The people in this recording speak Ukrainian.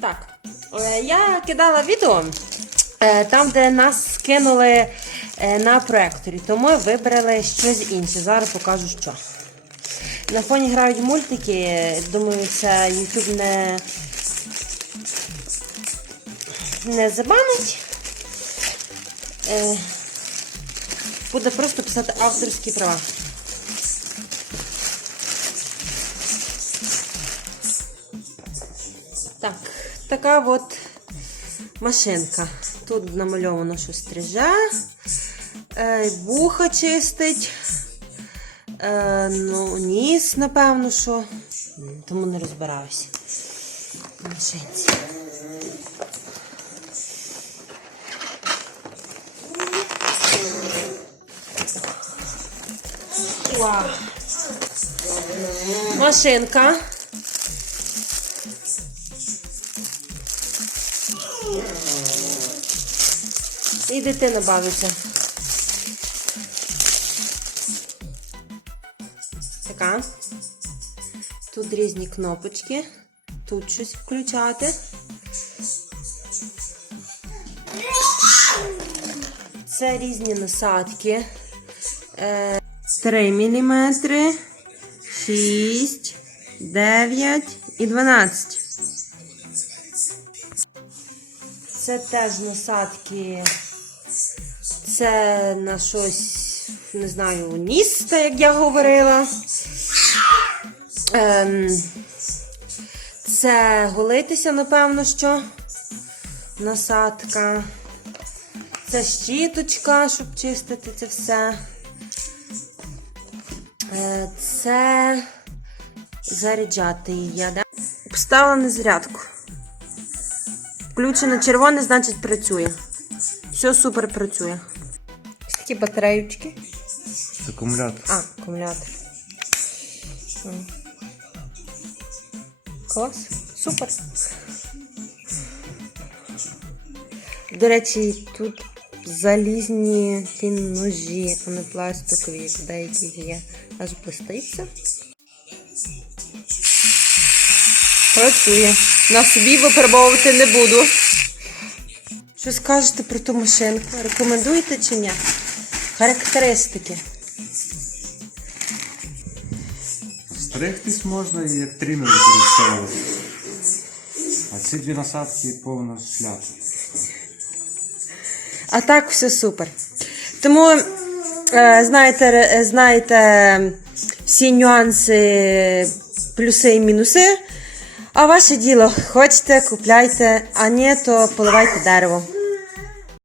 Так, е, я кидала відео е, там, де нас скинули е, на проекторі, то ми вибрали щось інше. Зараз покажу що. На фоні грають мультики. Думаю, це YouTube не, не забанить. Буде просто писати авторські права. Так, така от машинка. Тут намальовано, що стриже, вуха чистить, е, ну, ніс, напевно, що. Тому не розбираюся. Машинці. Машинка. І дитина бавиться. Така. Тут різні кнопочки. Тут щось включати. Це різні насадки. Е, 3 мм, 6, 9 і 12. Це теж насадки. Це на щось, не знаю, так як я говорила. Ем, це голитися, напевно, що. Насадка. Це щіточка, щоб чистити це все. Е, Це заряджати її, да? Поставила на зарядку. Включено червоне, значить працює. Все супер працює. Такі батареючки. Це акумулятор. А, акумулятор. Клас. Супер. До речі, тут залізні ті ножі, а не пластикові, як деякі є. Аж блиститься. Працює. На собі випробовувати не буду. Що скажете про ту машинку? Рекомендуєте чи ні? Характеристики. Стригтись можна і як трімер використовувати. А ці дві насадки повна шляпа. А так все супер. Тому е, знаєте, е, знаєте всі нюанси, плюси і мінуси. А ваше діло, хочете, купляйте, а ні, то поливайте дерево.